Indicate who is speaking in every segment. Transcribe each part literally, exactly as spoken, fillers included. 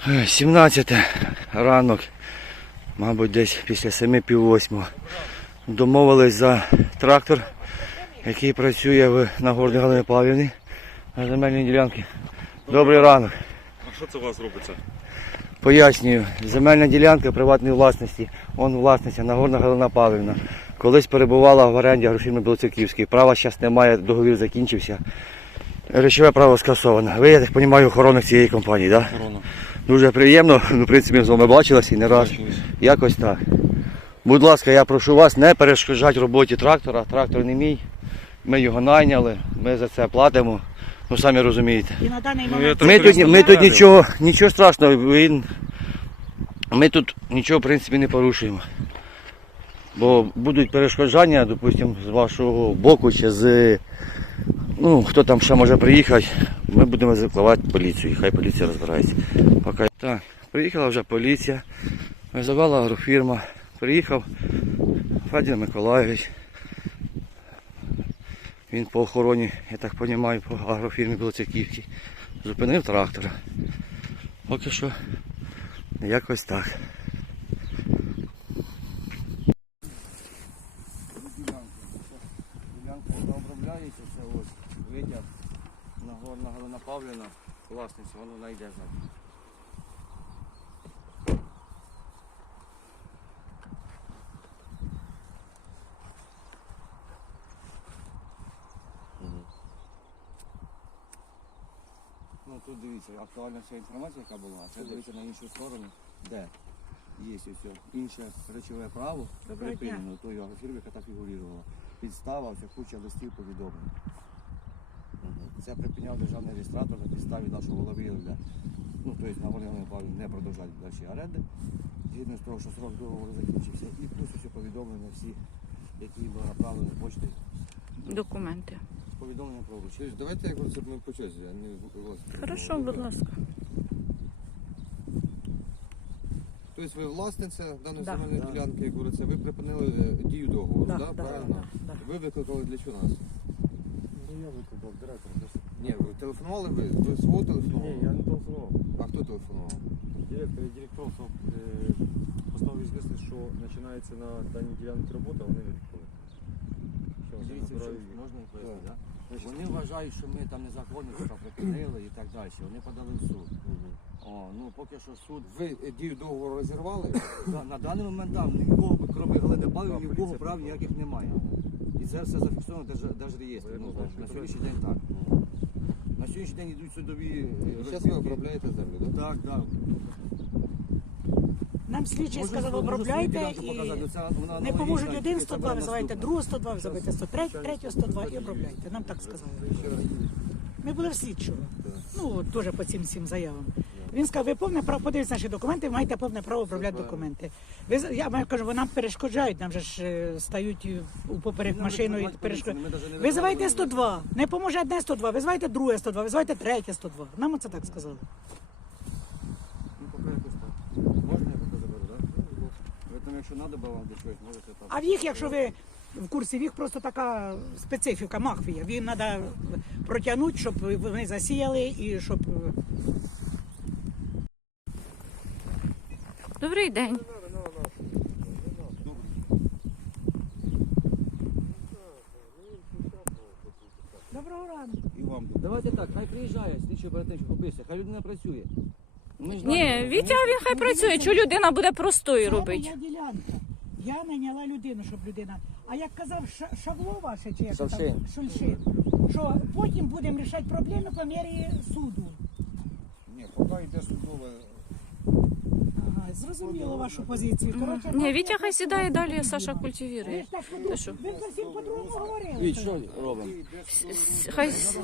Speaker 1: сімнадцяте ранок, мабуть, десь після семи пів восьмого. Домовились за трактор, який працює в Нагорній Галині Павлівні на земельній ділянці. Добрий ранок.
Speaker 2: А що це у вас робиться?
Speaker 1: Пояснюю, земельна ділянка приватної власності, он власниця Нагорна Галина Павлівна. Колись перебувала в оренді агрофірми Білоцерківської. Права зараз немає, договір закінчився. Речове право скасоване. Ви, я так розумію, охоронник цієї компанії, так? Да?
Speaker 2: Охорона.
Speaker 1: Дуже приємно, ну, в принципі, ми з вами бачилися і не раз. Якось так. Будь ласка, я прошу вас не перешкоджати роботі трактора. Трактор не мій. Ми його найняли, ми за це платимо. Ну, самі розумієте.
Speaker 3: І на даний
Speaker 2: Ну,
Speaker 3: момент...
Speaker 1: Ми тут, ми тут нічого, нічого страшного, він, ми тут нічого, в принципі, не порушуємо. Бо будуть перешкоджання, допустимо, з вашого боку чи з, ну, хто там ще може приїхати, ми будемо викликати поліцію, хай поліція розбирається. Поки... Так, приїхала вже поліція, визивала агрофірма, приїхав Федір Миколаївич. Він по охороні, я так розумію, по агрофірмі Білоцерківській, зупинив трактора. Поки що якось так. Ділянка вона обробляється, це ось витяг Нагорна Галина Павлівна, власниця, воно знайде зараз. Ну тут дивіться, актуальна вся інформація, яка була, це дивіться на іншу сторону, де є ось інше речове право, припинено тої агрофірми, яка так фігурувала. Підстава, вся куча листів повідомлень. Це припиняв державний реєстратор на підставі нашого волевиявлення. Ну, тобто на Галині Павлівні не продовжать далі оренди, згідно з того, що срок договору закінчився. І плюс усі повідомлення всі, які були направлені поштою.
Speaker 4: Документи.
Speaker 1: Повідомлення про вручення.
Speaker 2: Давайте як це ми по черзі, а не вас.
Speaker 4: Хорошо, будь ласка.
Speaker 2: Тобто ви власниця даної
Speaker 3: Да.
Speaker 2: земельної
Speaker 1: Да.
Speaker 2: ділянки, як говориться, ви припинили е, дію договору,
Speaker 3: Да,
Speaker 2: да,
Speaker 3: да,
Speaker 2: правильно?
Speaker 3: да, да.
Speaker 2: Ви викликали для чого нас?
Speaker 5: Ну, я викликав директора.
Speaker 2: Ні, ви телефонували ви? Ви свого телефонували?
Speaker 5: Ні, я не телефонував.
Speaker 2: А хто телефонував?
Speaker 5: Директор і директорство е, поставив звісно, що починається на даній ділянці робота, а вони відповіли.
Speaker 1: Дивіться, що можна їх пояснити, так? Вони вважають, що ми там незаконно що припинили і так далі. Вони подали в суд. О, ну поки що суд.
Speaker 2: Ви е, дію договору розірвали?
Speaker 1: Да, на даний момент там нікого, крім Галини Павлівни,
Speaker 5: Да,
Speaker 1: нікого
Speaker 5: поліція
Speaker 1: прав
Speaker 5: прийшла.
Speaker 1: ніяких немає. І це все зафіксовано в держ- держреєстрі. Ну,
Speaker 5: Ну,
Speaker 1: на сьогоднішній день так. На сьогоднішній день йдуть судові е,
Speaker 2: Зараз ви
Speaker 1: розбірки.
Speaker 2: обробляєте землю, так?
Speaker 1: Так, так.
Speaker 3: Нам слідчий
Speaker 1: Можна
Speaker 3: сказав,
Speaker 1: свою- можу свою
Speaker 3: обробляйте
Speaker 1: ділянку
Speaker 3: і
Speaker 1: показати. Оце вона
Speaker 3: не
Speaker 1: аналогічна,
Speaker 3: поможуть
Speaker 1: тільки
Speaker 3: один
Speaker 1: це
Speaker 3: сто два,
Speaker 1: була
Speaker 3: визивайте
Speaker 1: наступна.
Speaker 3: другого сто два, визивайте сто три, третього сто два і обробляйте. Нам так сказали. Ми були в слідчого. Ну, теж по цим всім заявам. Він сказав, ви повне право, подивіться наші документи, ви маєте повне право обробляти документи. Ви, з- я вам кажу, ви нам перешкоджають, нам же ж е, стають у поперек
Speaker 1: Ну,
Speaker 3: машину і
Speaker 1: викликати
Speaker 3: перешкоджають.
Speaker 1: поліцію, ми навіть не
Speaker 3: Визивайте
Speaker 1: викликали.
Speaker 3: сто два, не поможе одне сто два, визивайте друге сто два, визивайте третє сто два. Нам оце так сказали.
Speaker 1: Ну, поки якось так. Можна я поки заберу, так? Ви там, якщо треба було вам для чогось, можете так.
Speaker 3: А в їх, якщо ви в курсі, в їх просто така специфіка, махвія. Їм треба протягнути, щоб вони засіяли і щоб...
Speaker 4: Добрий день.
Speaker 3: Доброго ранку.
Speaker 1: І вам. Давайте так, хай приїжджає, слідчий оперативник, пописує, хай людина працює. Ми ж
Speaker 4: Ні,
Speaker 1: знаємо,
Speaker 4: Вітя, він хай працює, що людина буде простою
Speaker 3: Це
Speaker 4: робити.
Speaker 3: моя ділянка. Я найняла людину, щоб людина... А як казав Ша- Шавло ваше, чи як там?
Speaker 1: Шавшин.
Speaker 3: Шульшин, що потім будемо рішати проблеми по мірі суду.
Speaker 2: Ні, поки йде судове.
Speaker 3: Ага, зрозуміло вашу позицію. Коротше,
Speaker 4: Ні,
Speaker 3: так,
Speaker 4: Вітя
Speaker 3: я
Speaker 4: хай сідає
Speaker 3: просто
Speaker 4: далі, Саша
Speaker 3: Ви
Speaker 4: культивірує.
Speaker 3: ж так
Speaker 4: Ти
Speaker 3: подумали,
Speaker 4: що?
Speaker 3: ви зовсім по-другому говорили.
Speaker 1: Віть, що робимо?
Speaker 4: Хай с-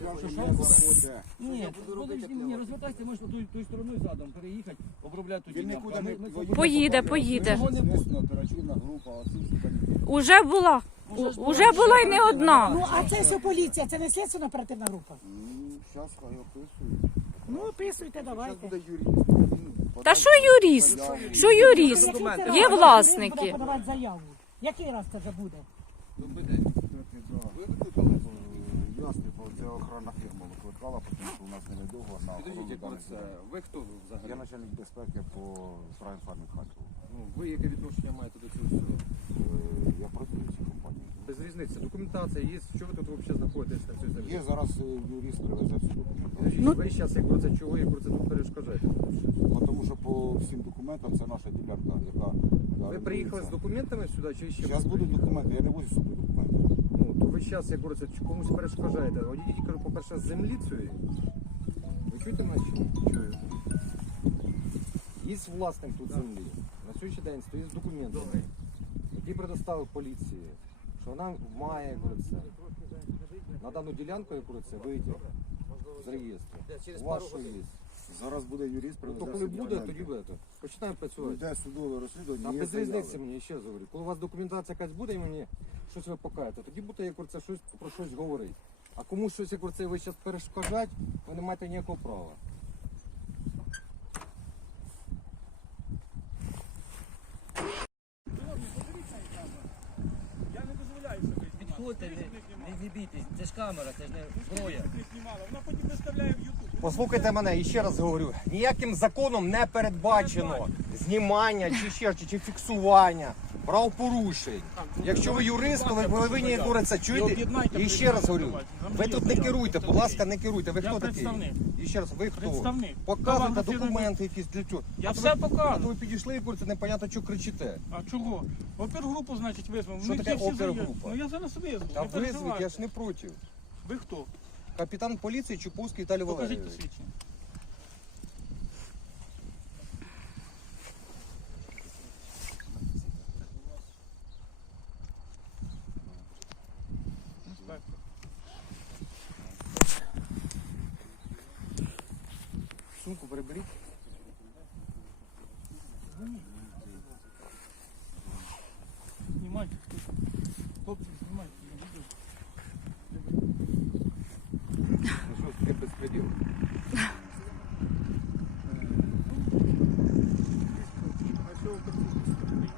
Speaker 1: Ні, подожди, ні, розвертайся, можеш тою, тою стороною задом переїхати, обробляти ту ділянку.
Speaker 5: нікуди
Speaker 1: А ми-
Speaker 5: не
Speaker 1: ми
Speaker 5: поїде.
Speaker 4: поїде, поїде.
Speaker 1: Його не буде.
Speaker 5: Оперативна група, оці всі поліцейські.
Speaker 4: Уже була. У- Уже була й не одна.
Speaker 3: Ну, а це все поліція, це не слідчо оперативна група.
Speaker 5: Зараз хай описують.
Speaker 3: Ну, описуйте,
Speaker 5: Зараз
Speaker 3: давайте.
Speaker 5: буде юрист.
Speaker 4: Та що юрист? Що юрист?
Speaker 3: Який це раз
Speaker 4: Є
Speaker 3: юрист
Speaker 4: власники.
Speaker 3: буде подавати заяву? Який раз це вже буде?
Speaker 2: Добрий день.
Speaker 5: Ви викликали? Ясно, це охорона фірма викликала.
Speaker 2: Михайла, тому що у нас не договор на охорону
Speaker 5: Підождіть,
Speaker 2: даних
Speaker 5: це
Speaker 2: земель.
Speaker 5: ви хто взагалі?
Speaker 2: Я начальник безпеки по Prime Farming Харкову.
Speaker 5: Ну, ви яке відношення маєте до цього всього?
Speaker 2: Е, Я працюю в цій компанії.
Speaker 5: Без різниці. Документація є. Що ви тут взагалі знаходитесь на цій землі?
Speaker 2: Є зараз е, юрист привезе всі документи.
Speaker 5: Підождіть,
Speaker 3: Ну-
Speaker 5: ви зараз, як про це чого, як про це тут перешкоджаєте?
Speaker 2: Бо Тому що по всім документам це наша ділянка, яка
Speaker 5: Ви приїхали з документами сюди чи ще?
Speaker 2: Зараз будуть документи, я не возю з собою документи.
Speaker 5: Ну, то ви зараз, як говориться, комусь перешкоджаєте. Одійдіть, кажу, по-перше, з землі цієї. Ви чуєте мене чи ні? Чую. Є власник тут землі. На сьогоднішній день стоїть з документами, які предоставив поліції, що вона має, як говориться, на дану ділянку, як говориться, вийти з реєстру. У вас що є?
Speaker 1: Зараз буде юрист,
Speaker 5: Ну,
Speaker 1: привезе
Speaker 5: то коли
Speaker 1: всі
Speaker 5: буде,
Speaker 1: документи.
Speaker 5: тоді буде. Починаємо працювати.
Speaker 1: Йде судове розслідування,
Speaker 5: А
Speaker 1: є
Speaker 5: без
Speaker 1: заяви.
Speaker 5: різниці мені ще раз говорю. Коли у вас документація якась буде і мені щось ви покажете, тоді буде, як говориться, щось про щось говорити. А комусь щось, як говориться, ви зараз перешкоджать, ви не маєте ніякого права.
Speaker 6: Підходьте, не, не, не бійтесь, це ж камера, це ж не зброя.
Speaker 7: Послухайте мене, і ще раз говорю, ніяким законом не передбачено знімання чи ще чи, чи фіксування правопорушень. Якщо ви юрист, то ви повинні говорити, чуєте? І ще раз говорю, ви тут не керуйте, будь ласка, не керуйте. Ви хто такий? І ще раз, ви хто?
Speaker 8: Представник.
Speaker 7: Показуйте документи якісь для цього.
Speaker 8: Я
Speaker 7: А то
Speaker 8: все
Speaker 7: ви-
Speaker 8: покажу.
Speaker 7: а то ви підійшли і говорите, непонятно, що кричите.
Speaker 8: А чого? Опергрупу, значить, визвав.
Speaker 7: Що
Speaker 8: Ми
Speaker 7: таке
Speaker 8: всі всі
Speaker 7: опергрупа?
Speaker 8: заявили. Ну я зараз визвав.
Speaker 7: Та
Speaker 8: не
Speaker 7: визвіть,
Speaker 8: переживайте.
Speaker 7: я ж не проти.
Speaker 8: Ви хто?
Speaker 7: Капітан поліції Чуповський Віталій
Speaker 8: Покажіть
Speaker 7: Валерійович.
Speaker 8: посвідчення.
Speaker 7: Сумку приберіть.
Speaker 8: Знімайте. хто там. Хлопці, знімайте. я буду.
Speaker 2: Ну що, таке безпреділ?
Speaker 8: А що ви тут?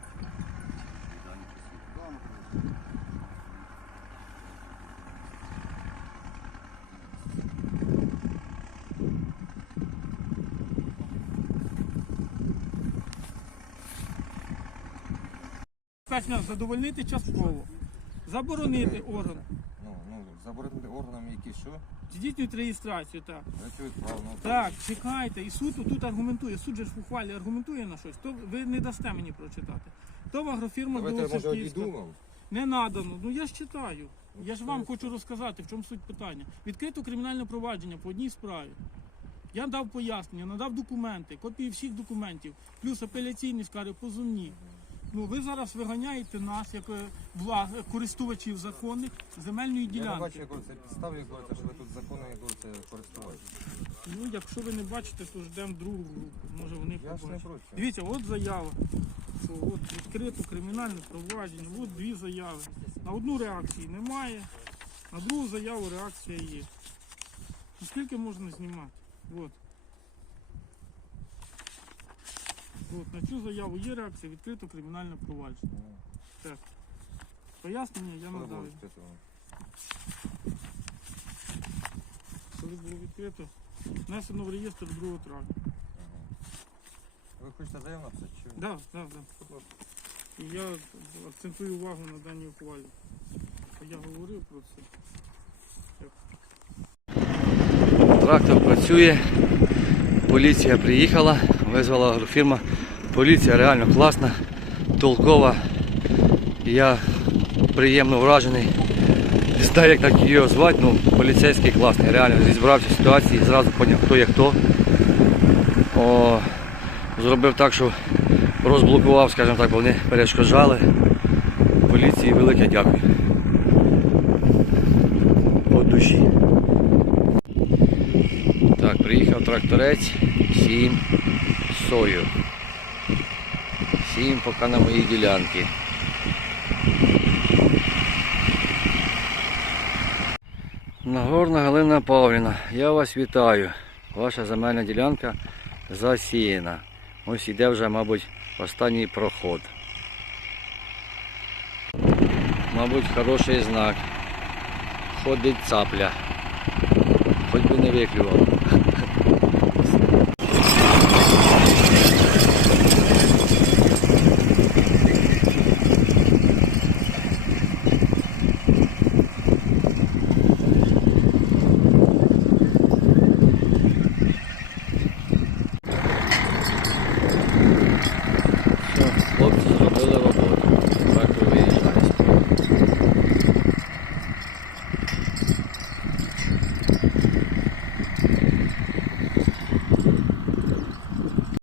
Speaker 8: Сказано, задовольнити частково. Заборонити орган.
Speaker 2: Ну, ну, заборонити органам, які що?
Speaker 8: Здійснюють реєстрацію, так.
Speaker 2: Працюють правильно.
Speaker 8: Так, чекайте, і суд тут аргументує. Суд же ж в ухвалі аргументує на щось. То ви не дасте мені прочитати. То в агрофірма
Speaker 2: Давайте, може,
Speaker 8: Білоцерківська.
Speaker 2: одійду вам?
Speaker 8: Не надано. Ну я ж читаю. Я ж вам хочу розказати, в чому суть питання. Відкрито кримінальне провадження по одній справі. Я дав пояснення, надав документи, копії всіх документів, плюс апеляційні скарги, позовні. Ну ви зараз виганяєте нас, як е, вла... користувачів законних земельної
Speaker 2: Я не
Speaker 8: ділянки.
Speaker 2: бачу, як це підстави, як говорите, що ви тут законно, як говорите, користувачі.
Speaker 8: Ну, якщо ви не бачите, то ждемо другу групу. Може вони
Speaker 2: Я ж не
Speaker 8: побачать.
Speaker 2: проти.
Speaker 8: Дивіться, от заява. Що, от відкрито кримінальне провадження, от дві заяви. На одну реакції немає, на другу заяву реакція є. Ну, скільки можна знімати? От. От, на цю заяву є реакція, відкрито кримінальне провадження. Так. Пояснення я
Speaker 2: Коли
Speaker 8: надав.
Speaker 2: було відкрито?
Speaker 8: Коли було відкрито, внесено в реєстр другого травня.
Speaker 2: Ви хочете заяву написати? Чи?
Speaker 8: Так, так, так. І я акцентую увагу на даній ухвалі. Я говорив про це.
Speaker 9: Трактор працює, поліція приїхала, визвала агрофірма. Поліція реально класна, толкова. Я приємно вражений. Не знаю, як так його звати, ну поліцейський класний, реально зібрався в ситуації, зразу зрозумів, хто є хто. О, зробив так, що розблокував, скажімо так, бо вони перешкоджали. Поліції велике дякую. От душі. Так, приїхав тракторець, сім сою. Сім поки на моїй ділянці. Нагорна Галина Павлівна, я вас вітаю. Ваша земельна ділянка засіяна. Ось іде вже, мабуть, останній проход. Мабуть, хороший знак. Ходить цапля. не виклювало.